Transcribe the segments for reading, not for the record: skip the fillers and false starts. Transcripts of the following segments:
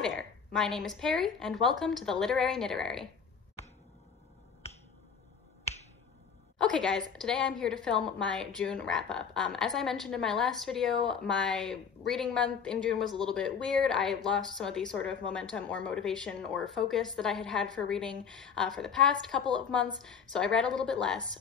Hi there, my name is Perry, and welcome to the Literary Knitterary. Okay guys, today I'm here to film my June wrap-up. As I mentioned in my last video, my reading month in June was a little bit weird. I lost some of the sort of momentum or motivation or focus that I had had for reading for the past couple of months, so I read a little bit less.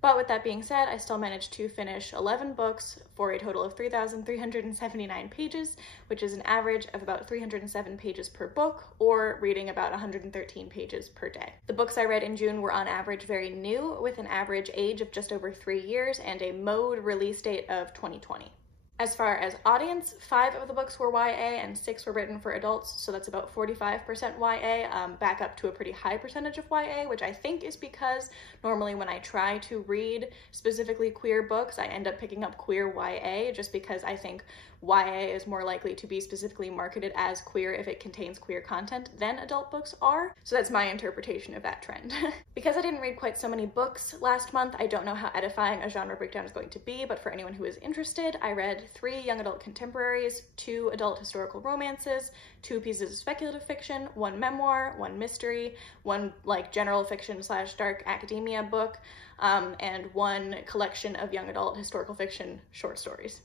But with that being said, I still managed to finish 11 books for a total of 3,379 pages, which is an average of about 307 pages per book, or reading about 113 pages per day. The books I read in June were on average very new, with an average age of just over 3 years and a mode release date of 2020. As far as audience, 5 of the books were YA and 6 were written for adults, so that's about 45% YA, back up to a pretty high percentage of YA, which I think is because normally when I try to read specifically queer books, I end up picking up queer YA, just because I think YA is more likely to be specifically marketed as queer if it contains queer content than adult books are. So that's my interpretation of that trend. Because I didn't read quite so many books last month, I don't know how edifying a genre breakdown is going to be, but for anyone who is interested, I read 3 young adult contemporaries, 2 adult historical romances, 2 pieces of speculative fiction, 1 memoir, 1 mystery, 1 like general fiction / dark academia book, and 1 collection of young adult historical fiction short stories.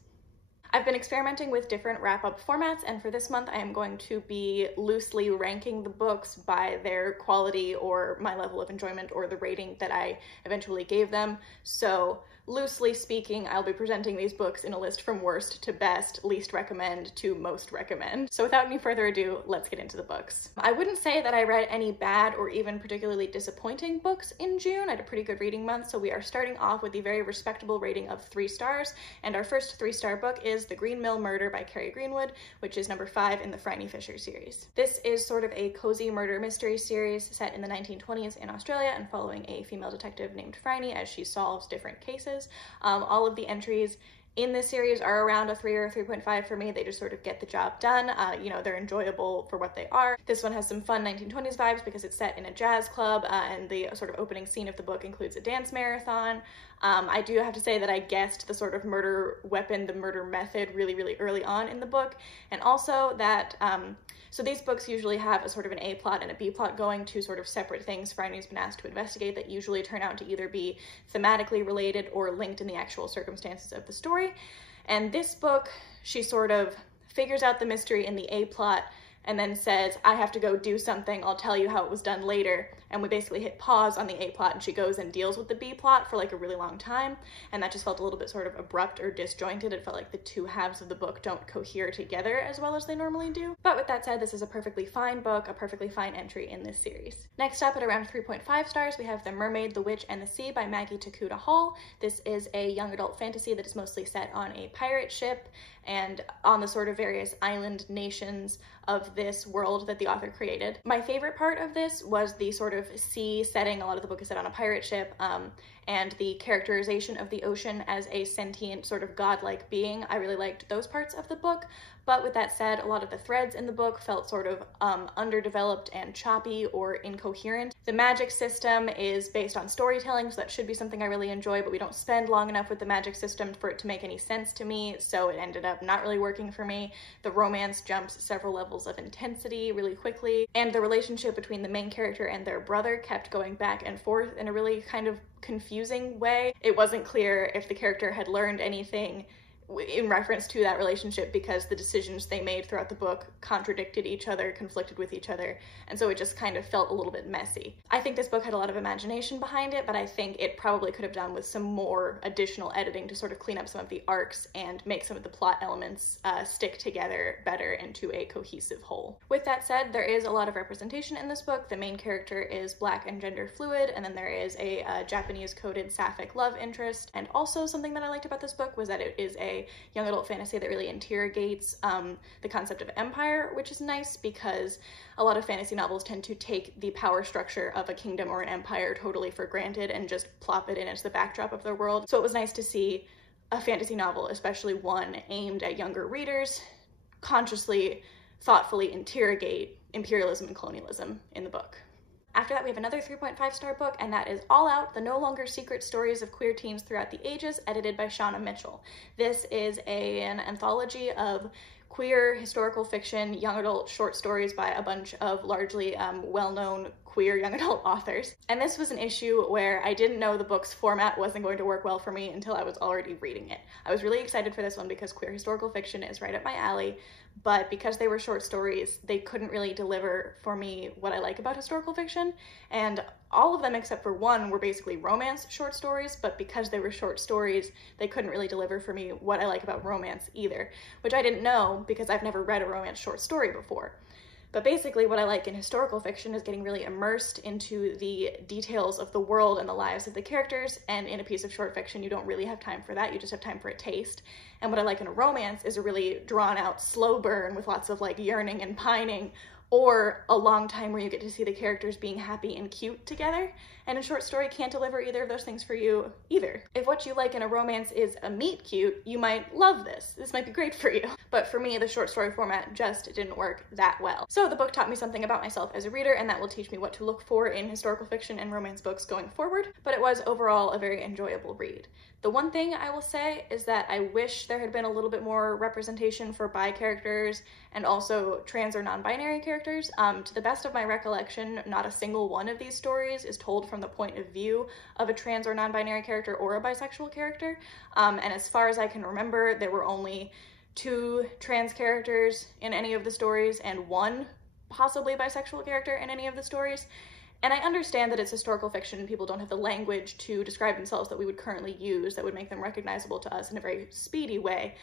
I've been experimenting with different wrap-up formats, and for this month I am going to be loosely ranking the books by their quality or my level of enjoyment or the rating that I eventually gave them. So loosely speaking, I'll be presenting these books in a list from worst to best, least recommend to most recommend. So without any further ado, let's get into the books. I wouldn't say that I read any bad or even particularly disappointing books in June. I had a pretty good reading month, so we are starting off with the very respectable rating of 3 stars, and our first 3-star book is The Green Mill Murder by Kerry Greenwood, which is number 5 in the Phryne Fisher series. This is sort of a cozy murder mystery series set in the 1920s in Australia and following a female detective named Phryne as she solves different cases. All of the entries in this series are around a 3 or a 3.5 for me. They just sort of get the job done. You know, they're enjoyable for what they are. This one has some fun 1920s vibes because it's set in a jazz club, and the sort of opening scene of the book includes a dance marathon. I do have to say that I guessed the sort of murder weapon, the murder method really early on in the book, and also that so these books usually have a sort of an A plot and a B plot going, 2 sort of separate things Phryne's been asked to investigate that usually turn out to either be thematically related or linked in the actual circumstances of the story. And this book, she sort of figures out the mystery in the A plot and then says, I have to go do something, I'll tell you how it was done later. And we basically hit pause on the A plot and she goes and deals with the B plot for like a really long time. And that just felt a little bit sort of abrupt or disjointed. It felt like the 2 halves of the book don't cohere together as well as they normally do. But with that said, this is a perfectly fine book, a perfectly fine entry in this series. Next up at around 3.5 stars, we have The Mermaid, the Witch, and the Sea by Maggie Tokuda-Hall. This is a young adult fantasy that is mostly set on a pirate ship and on the sort of various island nations of this world that the author created. My favorite part of this was the sort of sea setting. A lot of the book is set on a pirate ship, and the characterization of the ocean as a sentient sort of godlike being. I really liked those parts of the book, but with that said, a lot of the threads in the book felt sort of underdeveloped and choppy or incoherent. The magic system is based on storytelling, so that should be something I really enjoy, but we don't spend long enough with the magic system for it to make any sense to me, so it ended up not really working for me. The romance jumps several levels of intensity really quickly, and the relationship between the main character and their brother kept going back and forth in a really kind of confusing way. It wasn't clear if the character had learned anything in reference to that relationship because the decisions they made throughout the book contradicted each other, conflicted with each other, and so it just kind of felt a little bit messy. I think this book had a lot of imagination behind it, but I think it probably could have done with some more additional editing to sort of clean up some of the arcs and make some of the plot elements stick together better into a cohesive whole. With that said, there is a lot of representation in this book. The main character is Black and gender fluid, and then there is a Japanese coded sapphic love interest. And also something that I liked about this book was that it is a young adult fantasy that really interrogates the concept of empire, which is nice because a lot of fantasy novels tend to take the power structure of a kingdom or an empire totally for granted and just plop it in as the backdrop of their world. So it was nice to see a fantasy novel, especially one aimed at younger readers, consciously, thoughtfully interrogate imperialism and colonialism in the book. After that, we have another 3.5-star book, and that is All Out, The No Longer Secret Stories of Queer Teens Throughout the Ages, edited by Saundra Mitchell. This is an anthology of queer historical fiction, young adult short stories by a bunch of largely well-known queer young adult authors. And this was an issue where I didn't know the book's format wasn't going to work well for me until I was already reading it. I was really excited for this one because queer historical fiction is right up my alley, but because they were short stories, they couldn't really deliver for me what I like about historical fiction, and all of them except for one were basically romance short stories, but because they were short stories, they couldn't really deliver for me what I like about romance either, which I didn't know because I've never read a romance short story before. But basically what I like in historical fiction is getting really immersed into the details of the world and the lives of the characters, and in a piece of short fiction you don't really have time for that, you just have time for a taste. And what I like in a romance is a really drawn out slow burn with lots of like yearning and pining, or a long time where you get to see the characters being happy and cute together, and a short story can't deliver either of those things for you either. If what you like in a romance is a meet cute, you might love this. This might be great for you. But for me, the short story format just didn't work that well. So the book taught me something about myself as a reader, and that will teach me what to look for in historical fiction and romance books going forward, but it was overall a very enjoyable read. The one thing I will say is that I wish there had been a little bit more representation for bi characters and also trans or non-binary characters. To the best of my recollection, not a single one of these stories is told from the point of view of a trans or non-binary character or a bisexual character. And as far as I can remember, there were only 2 trans characters in any of the stories and 1 possibly bisexual character in any of the stories. And I understand that it's historical fiction and people don't have the language to describe themselves that we would currently use that would make them recognizable to us in a very speedy way.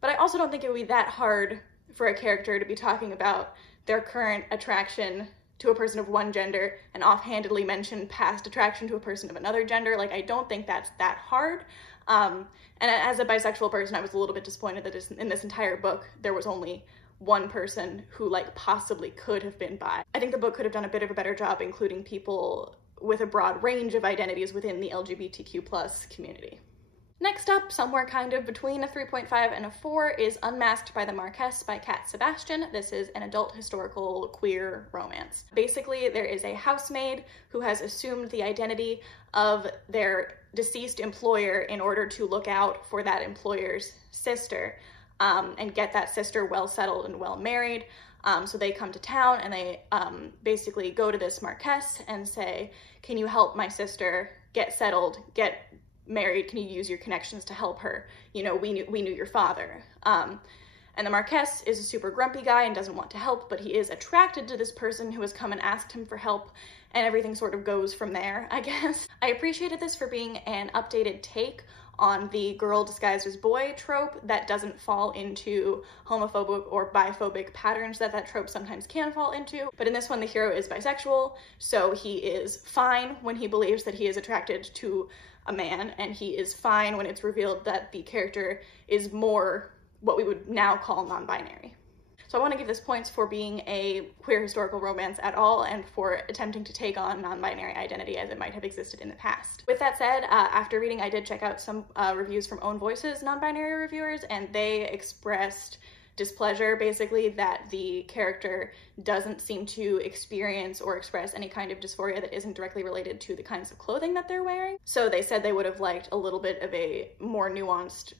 But I also don't think it would be that hard for a character to be talking about their current attraction to a person of one gender and offhandedly mention past attraction to a person of another gender. Like, I don't think that's that hard. And as a bisexual person, I was a little bit disappointed that in this entire book, there was only one person who like possibly could have been bi. I think the book could have done a bit of a better job including people with a broad range of identities within the LGBTQ+ community. Next up, somewhere kind of between a 3.5 and a 4, is Unmasked by the Marquess by Sebastian. This is an adult historical queer romance. Basically, there is a housemaid who has assumed the identity of their deceased employer in order to look out for that employer's sister. And get that sister well settled and well married. So they come to town and they basically go to this Marquess and say, can you help my sister get settled, get married? Can you use your connections to help her? You know, we knew your father. And the Marquess is a super grumpy guy and doesn't want to help, but he is attracted to this person who has come and asked him for help, and everything sort of goes from there, I guess. I appreciated this for being an updated take on the girl disguised as boy trope that doesn't fall into homophobic or biphobic patterns that trope sometimes can fall into. But in this one, the hero is bisexual, so he is fine when he believes that he is attracted to a man, and he is fine when it's revealed that the character is more what we would now call non-binary. So I want to give this points for being a queer historical romance at all and for attempting to take on non-binary identity as it might have existed in the past. With that said, after reading, I did check out some reviews from Own Voices non-binary reviewers, and they expressed displeasure, basically, that the character doesn't seem to experience or express any kind of dysphoria that isn't directly related to the kinds of clothing that they're wearing. So they said they would have liked a little bit of a more nuanced,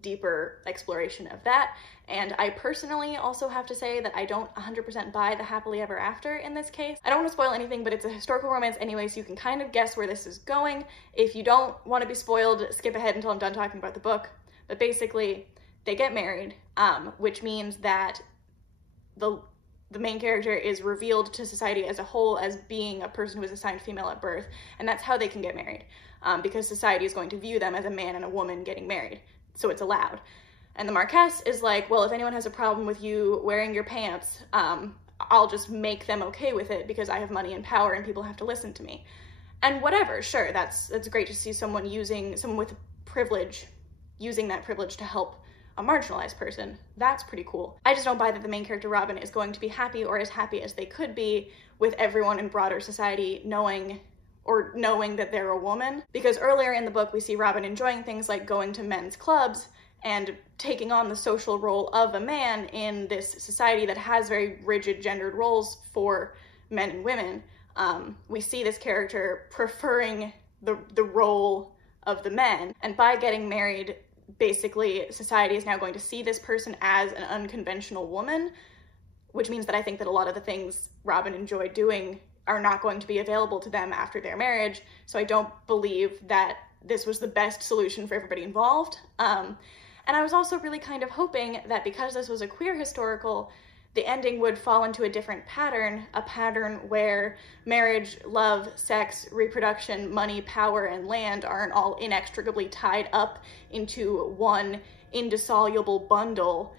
deeper exploration of that. And I personally also have to say that I don't 100% buy the happily ever after in this case. I don't want to spoil anything, but it's a historical romance anyway, so you can kind of guess where this is going. If you don't want to be spoiled, skip ahead until I'm done talking about the book. But basically, they get married, which means that the main character is revealed to society as a whole as being a person who is assigned female at birth, and that's how they can get married, because society is going to view them as a man and a woman getting married. So it's allowed. And the Marquess is like, well, if anyone has a problem with you wearing your pants, I'll just make them okay with it because I have money and power and people have to listen to me. And whatever, sure, that's great to see someone with privilege, using that privilege to help a marginalized person. That's pretty cool. I just don't buy that the main character, Robin, is going to be happy or as happy as they could be with everyone in broader society knowing that they're a woman, because earlier in the book we see Robin enjoying things like going to men's clubs and taking on the social role of a man in this society that has very rigid gendered roles for men and women. We see this character preferring the role of the men, and by getting married, basically society is now going to see this person as an unconventional woman, which means that I think that a lot of the things Robin enjoyed doing are not going to be available to them after their marriage. So I don't believe that this was the best solution for everybody involved. And I was also really kind of hoping that because this was a queer historical, the ending would fall into a different pattern, a pattern where marriage, love, sex, reproduction, money, power, and land aren't all inextricably tied up into one indissoluble bundle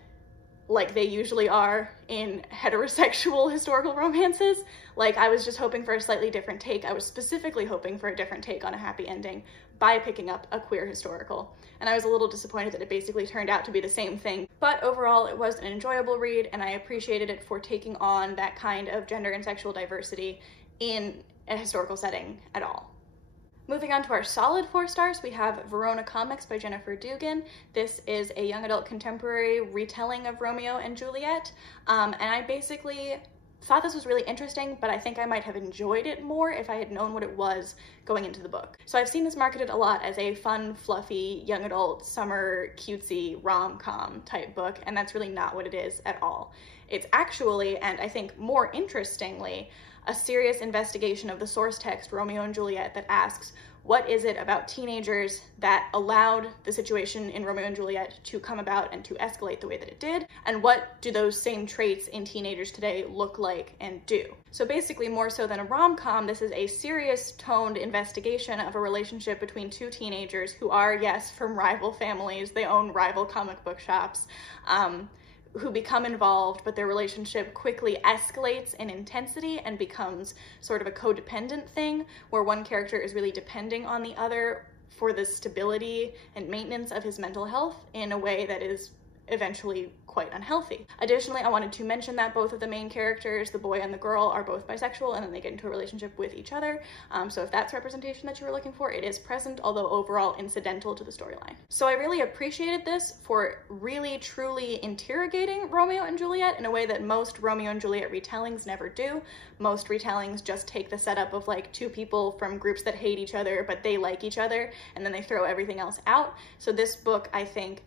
like they usually are in heterosexual historical romances. Like, I was just hoping for a slightly different take. I was specifically hoping for a different take on a happy ending by picking up a queer historical. And I was a little disappointed that it basically turned out to be the same thing. But overall, it was an enjoyable read, and I appreciated it for taking on that kind of gender and sexual diversity in a historical setting at all. Moving on to our solid 4 stars, we have Verona Comics by Jennifer Dugan. This is a young adult contemporary retelling of Romeo and Juliet, and I basically thought this was really interesting, but I think I might have enjoyed it more if I had known what it was going into the book. So I've seen this marketed a lot as a fun, fluffy, young adult, summer, cutesy, rom-com type book, and that's really not what it is at all. It's actually, and I think more interestingly, a serious investigation of the source text Romeo and Juliet that asks, what is it about teenagers that allowed the situation in Romeo and Juliet to come about and to escalate the way that it did? And what do those same traits in teenagers today look like and do? So basically, more so than a rom-com, this is a serious toned investigation of a relationship between 2 teenagers who are, yes, from rival families. They own rival comic book shops. Who become involved, but their relationship quickly escalates in intensity and becomes sort of a codependent thing where one character is really depending on the other for the stability and maintenance of his mental health in a way that is eventually quite unhealthy. Additionally, I wanted to mention that both of the main characters, the boy and the girl, are both bisexual, and then they get into a relationship with each other. So if that's representation that you were looking for, it is present, although overall incidental to the storyline. So I really appreciated this for really truly interrogating Romeo and Juliet in a way that most Romeo and Juliet retellings never do. Most retellings just take the setup of like 2 people from groups that hate each other, but they like each other, and then they throw everything else out. So this book, I think,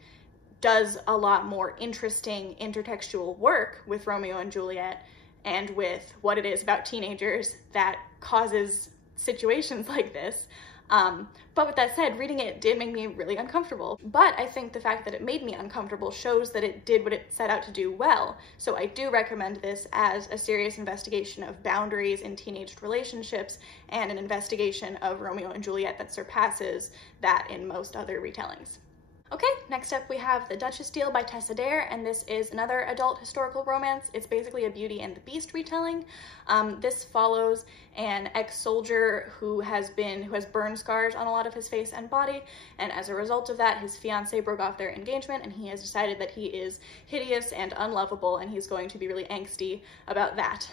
does a lot more interesting intertextual work with Romeo and Juliet and with what it is about teenagers that causes situations like this. But with that said, reading it did make me really uncomfortable. But I think the fact that it made me uncomfortable shows that it did what it set out to do well. So I do recommend this as a serious investigation of boundaries in teenage relationships and an investigation of Romeo and Juliet that surpasses that in most other retellings. Okay, next up we have The Duchess Deal by Tess Adair, and this is another adult historical romance. It's basically a Beauty and the Beast retelling. This follows an ex-soldier who has burn scars on a lot of his face and body, and as a result of that, his fiancée broke off their engagement, and he has decided that he is hideous and unlovable, and he's going to be really angsty about that.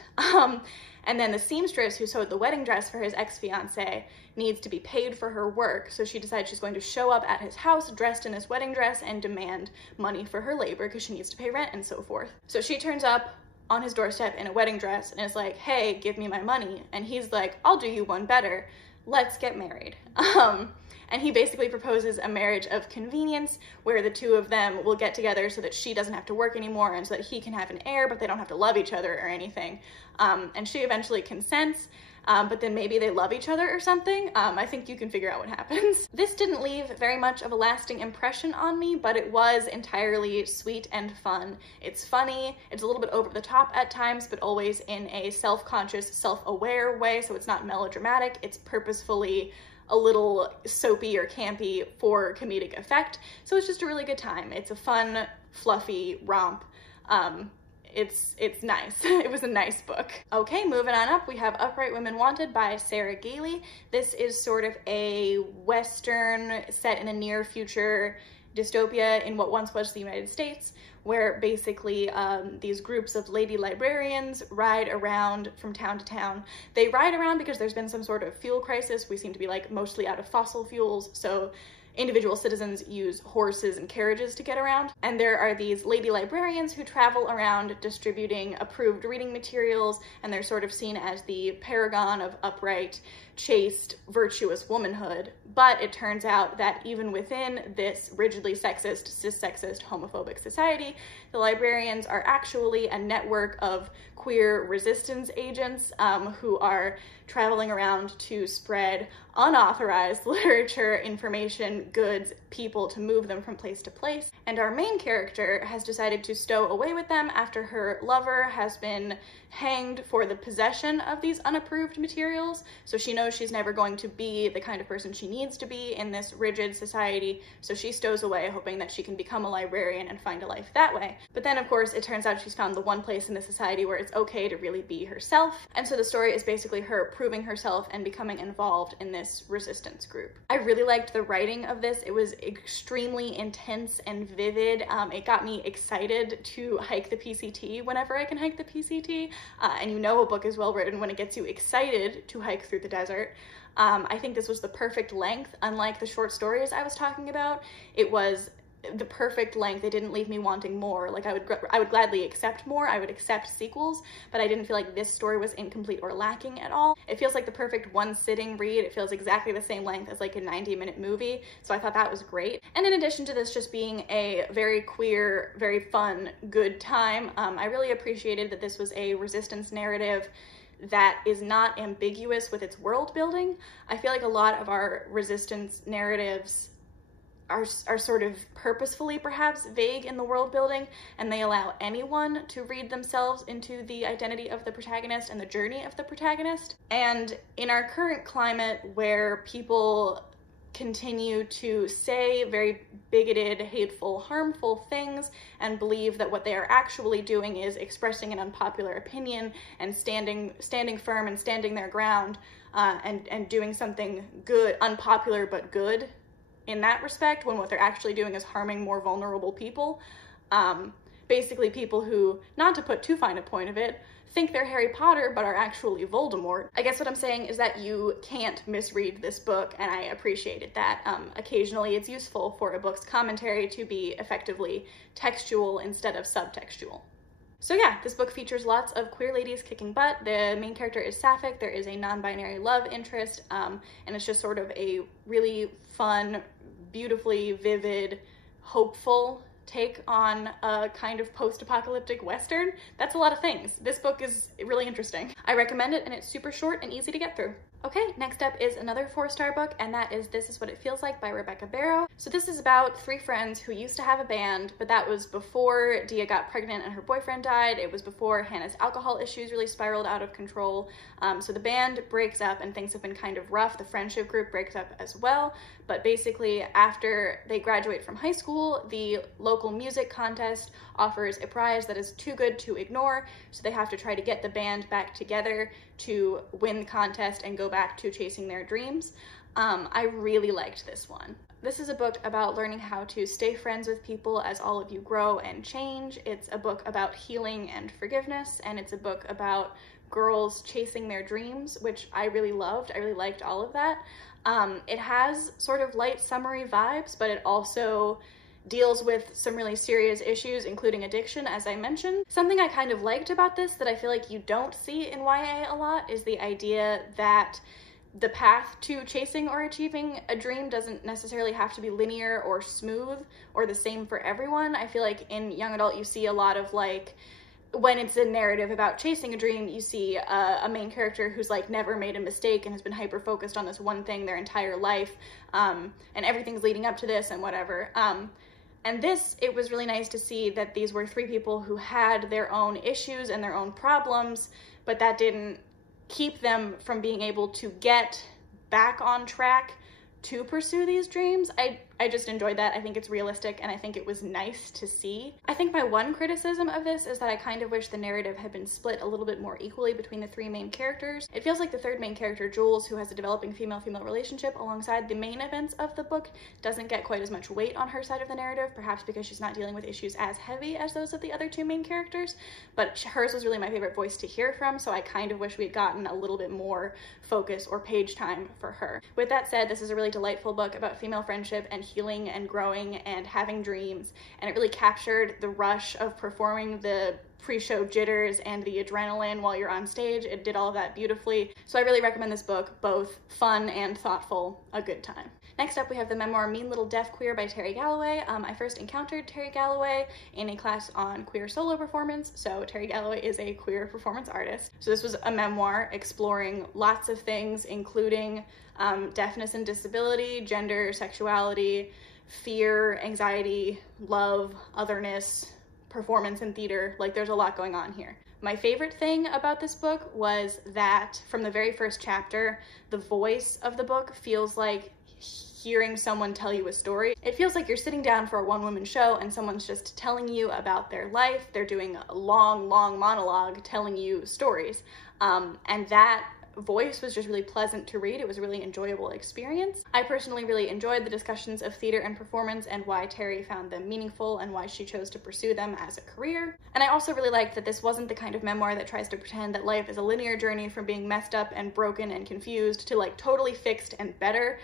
And then the seamstress who sewed the wedding dress for his ex-fiancé needs to be paid for her work, so she decides she's going to show up at his house dressed in this wedding dress and demand money for her labor because she needs to pay rent and so forth. So she turns up on his doorstep in a wedding dress and is like, hey, give me my money. And he's like, I'll do you one better. Let's get married. And he basically proposes a marriage of convenience where the 2 of them will get together so that she doesn't have to work anymore and so that he can have an heir, but they don't have to love each other or anything. And she eventually consents, but then maybe they love each other or something. I think you can figure out what happens. This didn't leave very much of a lasting impression on me, but it was entirely sweet and fun. It's funny, it's a little bit over the top at times, but always in a self-conscious, self-aware way, so it's not melodramatic. It's purposefully a little soapy or campy for comedic effect. So it's just a really good time. It's a fun, fluffy romp. It's nice. It was a nice book. Okay, moving on up, we have Upright Women Wanted by Sarah Gailey. This is sort of a Western set in a near future dystopia in what once was the United States, where basically these groups of lady librarians ride around from town to town. They ride around because there's been some sort of fuel crisis. We seem to be like mostly out of fossil fuels, so individual citizens use horses and carriages to get around. And there are these lady librarians who travel around distributing approved reading materials, and they're sort of seen as the paragon of upright, chaste, virtuous womanhood. But it turns out that even within this rigidly sexist, cis-sexist, homophobic society, the librarians are actually a network of queer resistance agents who are traveling around to spread unauthorized literature, information, goods, people, to move them from place to place. And our main character has decided to stow away with them after her lover has been hanged for the possession of these unapproved materials. So she knows she's never going to be the kind of person she needs to be in this rigid society, so she stows away, hoping that she can become a librarian and find a life that way. But then, of course, it turns out she's found the one place in the society where it's okay to really be herself. And so the story is basically her proving herself and becoming involved in this resistance group. I really liked the writing of this. It was extremely intense and vivid. It got me excited to hike the PCT whenever I can hike the PCT. And you know a book is well written when it gets you excited to hike through the desert. I think this was the perfect length. Unlike the short stories I was talking about, it was the perfect length. It didn't leave me wanting more. Like, I would gladly accept more. I would accept sequels, but I didn't feel like this story was incomplete or lacking at all. It feels like the perfect one sitting read. It feels exactly the same length as like a 90-minute movie, so I thought that was great. And in addition to this just being a very queer, very fun, good time, I really appreciated that this was a resistance narrative that is not ambiguous with its world building. I feel like a lot of our resistance narratives are sort of purposefully perhaps vague in the world building, and they allow anyone to read themselves into the identity of the protagonist and the journey of the protagonist. And in our current climate, where people continue to say very bigoted, hateful, harmful things and believe that what they are actually doing is expressing an unpopular opinion and standing firm and standing their ground, and doing something good, unpopular but good, in that respect, when what they're actually doing is harming more vulnerable people. Basically people who, not to put too fine a point of it, think they're Harry Potter but are actually Voldemort. I guess what I'm saying is that you can't misread this book, and I appreciated that. Occasionally it's useful for a book's commentary to be effectively textual instead of subtextual. So yeah, this book features lots of queer ladies kicking butt. The main character is sapphic. There is a non-binary love interest, and it's just sort of a really fun, beautifully vivid, hopeful take on a kind of post-apocalyptic Western. That's a lot of things. This book is really interesting. I recommend it, and it's super short and easy to get through. Okay, next up is another 4-star book, and that is This Is What It Feels Like by Rebecca Barrow. So this is about 3 friends who used to have a band, but that was before Dia got pregnant and her boyfriend died. It was before Hannah's alcohol issues really spiraled out of control. So the band breaks up and things have been kind of rough. The friendship group breaks up as well. But basically, after they graduate from high school, the local music contest offers a prize that is too good to ignore, so they have to try to get the band back together to win the contest and go back to chasing their dreams. I really liked this one. This is a book about learning how to stay friends with people as all of you grow and change. It's a book about healing and forgiveness, and it's a book about girls chasing their dreams, which I really loved. I really liked all of that. It has sort of light summery vibes, but it also deals with some really serious issues, including addiction, as I mentioned. Something I kind of liked about this that I feel like you don't see in YA a lot is the idea that the path to chasing or achieving a dream doesn't necessarily have to be linear or smooth or the same for everyone. I feel like in young adult you see a lot of, like, when it's a narrative about chasing a dream, you see a main character who's like never made a mistake and has been hyper focused on this one thing their entire life, and everything's leading up to this and whatever. And this, it was really nice to see that these were 3 people who had their own issues and their own problems, but that didn't keep them from being able to get back on track to pursue these dreams. I just enjoyed that. I think it's realistic, and I think it was nice to see. I think my one criticism of this is that I kind of wish the narrative had been split a little bit more equally between the 3 main characters. It feels like the 3rd main character, Jules, who has a developing female-female relationship alongside the main events of the book, doesn't get quite as much weight on her side of the narrative, perhaps because she's not dealing with issues as heavy as those of the other 2 main characters, but hers was really my favorite voice to hear from, so I kind of wish we had gotten a little bit more focus or page time for her. With that said, this is a really delightful book about female friendship and healing and growing and having dreams, and it really captured the rush of performing the pre-show jitters and the adrenaline while you're on stage. It did all of that beautifully. So I really recommend this book, both fun and thoughtful, a good time. Next up, we have the memoir Mean Little Deaf Queer by Terry Galloway. I first encountered Terry Galloway in a class on queer solo performance. So Terry Galloway is a queer performance artist. So this was a memoir exploring lots of things, including deafness and disability, gender, sexuality, fear, anxiety, love, otherness, performance in theater. Like, there's a lot going on here. My favorite thing about this book was that from the very first chapter, the voice of the book feels like hearing someone tell you a story. It feels like you're sitting down for a one-woman show and someone's just telling you about their life. They're doing a long monologue telling you stories. And that voice was just really pleasant to read. It was a really enjoyable experience. I personally really enjoyed the discussions of theater and performance and why Terry found them meaningful and why she chose to pursue them as a career. And I also really liked that this wasn't the kind of memoir that tries to pretend that life is a linear journey from being messed up and broken and confused to like totally fixed and better.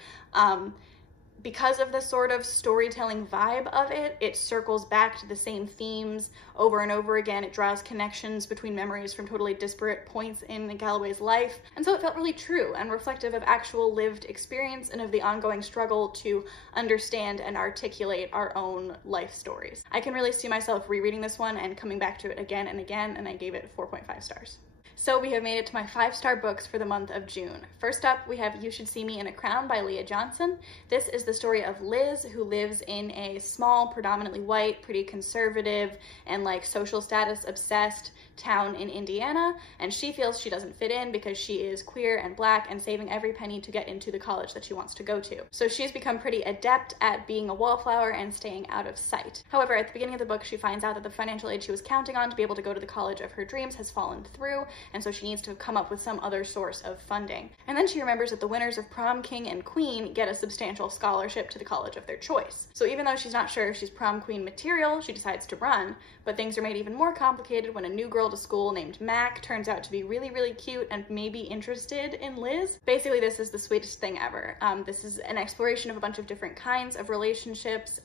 Because of the sort of storytelling vibe of it, it circles back to the same themes over and over again. It draws connections between memories from totally disparate points in Galloway's life. And so it felt really true and reflective of actual lived experience and of the ongoing struggle to understand and articulate our own life stories. I can really see myself rereading this one and coming back to it again and again, and I gave it 4.5 stars. So we have made it to my 5-star books for the month of June. First up, we have You Should See Me in a Crown by Leah Johnson. This is the story of Liz, who lives in a small, predominantly white, pretty conservative, and like social status obsessed town in Indiana, and she feels she doesn't fit in because she is queer and black and saving every penny to get into the college that she wants to go to. So she's become pretty adept at being a wallflower and staying out of sight. However, at the beginning of the book, she finds out that the financial aid she was counting on to be able to go to the college of her dreams has fallen through, and so she needs to come up with some other source of funding. And then she remembers that the winners of Prom King and Queen get a substantial scholarship to the college of their choice. So even though she's not sure if she's prom queen material, she decides to run, but things are made even more complicated when a new girl to school named Mac turns out to be really, really cute and maybe interested in Liz. Basically, this is the sweetest thing ever. This is an exploration of a bunch of different kinds of relationships,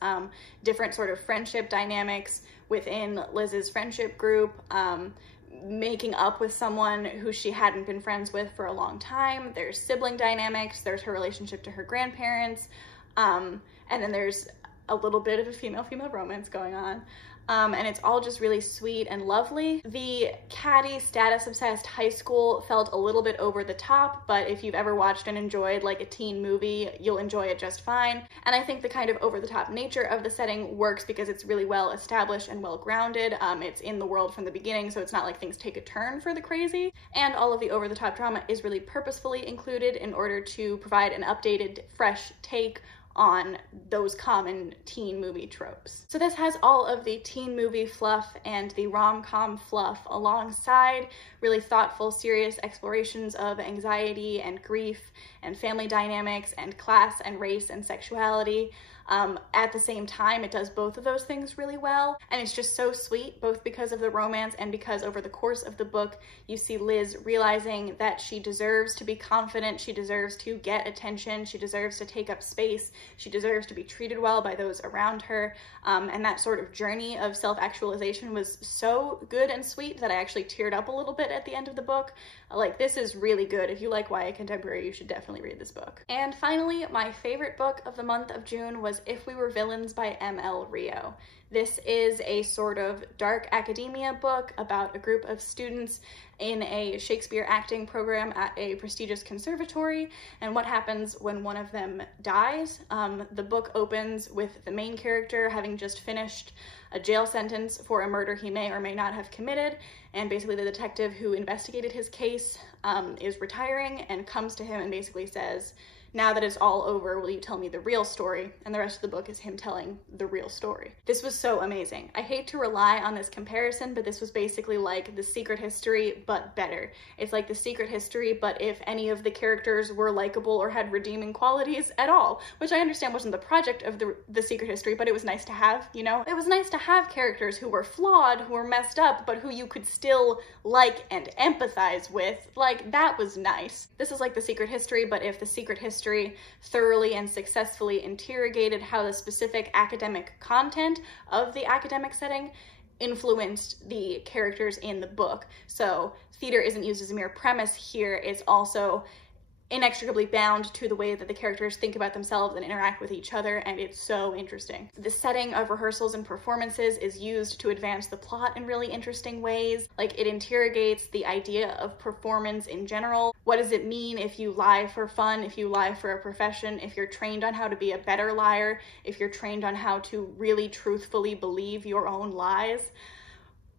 different sort of friendship dynamics within Liz's friendship group, making up with someone who she hadn't been friends with for a long time. There's sibling dynamics, there's her relationship to her grandparents, and then there's a little bit of a female-female romance going on. And it's all just really sweet and lovely. The catty, status-obsessed high school felt a little bit over the top, but if you've ever watched and enjoyed like a teen movie, you'll enjoy it just fine. And I think the kind of over-the-top nature of the setting works because it's really well established and well grounded. It's in the world from the beginning, so it's not like things take a turn for the crazy. And all of the over-the-top drama is really purposefully included in order to provide an updated, fresh take on those common teen movie tropes. So this has all of the teen movie fluff and the rom-com fluff alongside really thoughtful, serious explorations of anxiety and grief and family dynamics and class and race and sexuality. At the same time, it does both of those things really well, and it's just so sweet, both because of the romance and because over the course of the book, you see Liz realizing that she deserves to be confident, she deserves to get attention, she deserves to take up space, she deserves to be treated well by those around her, and that sort of journey of self-actualization was so good and sweet that I actually teared up a little bit at the end of the book. Like, this is really good. If you like YA contemporary, you should definitely read this book. And finally, my favorite book of the month of June was If We Were Villains by M.L. Rio. This is a sort of dark academia book about a group of students in a Shakespeare acting program at a prestigious conservatory and what happens when one of them dies. The book opens with the main character having just finished a jail sentence for a murder he may or may not have committed, and basically the detective who investigated his case is retiring and comes to him and basically says, "Now that it's all over, will you tell me the real story?" And the rest of the book is him telling the real story. This was so amazing. I hate to rely on this comparison, but this was basically like The Secret History, but better. It's like The Secret History, but if any of the characters were likable or had redeeming qualities at all, which I understand wasn't the project of the Secret History, but it was nice to have, you know? It was nice to have characters who were flawed, who were messed up, but who you could still like and empathize with. Like, that was nice. This is like The Secret History, but if The Secret History history, thoroughly and successfully interrogated how the specific academic content of the academic setting influenced the characters in the book. So theater isn't used as a mere premise here, it's also inextricably bound to the way that the characters think about themselves and interact with each other, and it's so interesting. The setting of rehearsals and performances is used to advance the plot in really interesting ways. Like, it interrogates the idea of performance in general. What does it mean if you lie for fun, if you lie for a profession, if you're trained on how to be a better liar, if you're trained on how to really truthfully believe your own lies?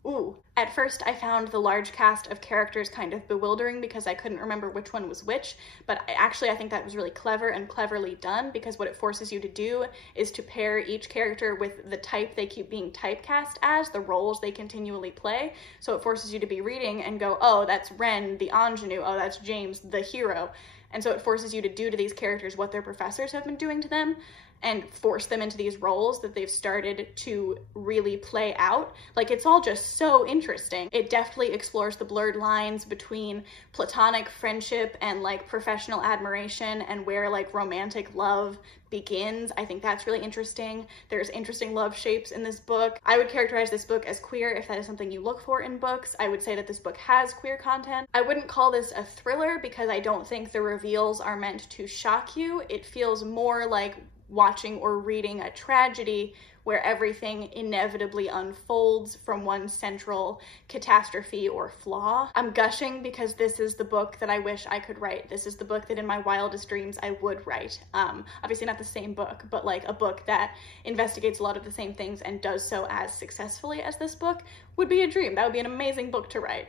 Ooh. At first, I found the large cast of characters kind of bewildering because I couldn't remember which one was which, but I think that was really clever and cleverly done, because what it forces you to do is to pair each character with the type they keep being typecast as, the roles they continually play. So it forces you to be reading and go, oh, that's Ren, the ingenue, oh, that's James, the hero. And so it forces you to do to these characters what their professors have been doing to them, and force them into these roles that they've started to really play out. Like, it's all just so interesting. It definitely explores the blurred lines between platonic friendship and like professional admiration, and where like romantic love begins. I think that's really interesting. There's interesting love shapes in this book. I would characterize this book as queer if that is something you look for in books. I would say that this book has queer content. I wouldn't call this a thriller because I don't think the reveals are meant to shock you. It feels more like watching or reading a tragedy where everything inevitably unfolds from one central catastrophe or flaw. I'm gushing because this is the book that I wish I could write. This is the book that in my wildest dreams I would write. Obviously not the same book, but like a book that investigates a lot of the same things and does so as successfully as this book would be a dream. That would be an amazing book to write.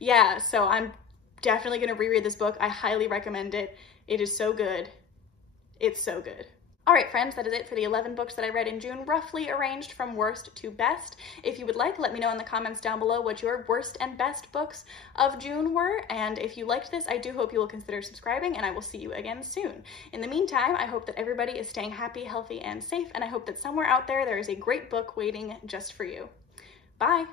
Yeah, so I'm definitely gonna reread this book. I highly recommend it. It is so good. It's so good. All right, friends, that is it for the 11 books that I read in June, roughly arranged from worst to best. If you would like, let me know in the comments down below what your worst and best books of June were. And if you liked this, I do hope you will consider subscribing, and I will see you again soon. In the meantime, I hope that everybody is staying happy, healthy, and safe, and I hope that somewhere out there is a great book waiting just for you. Bye.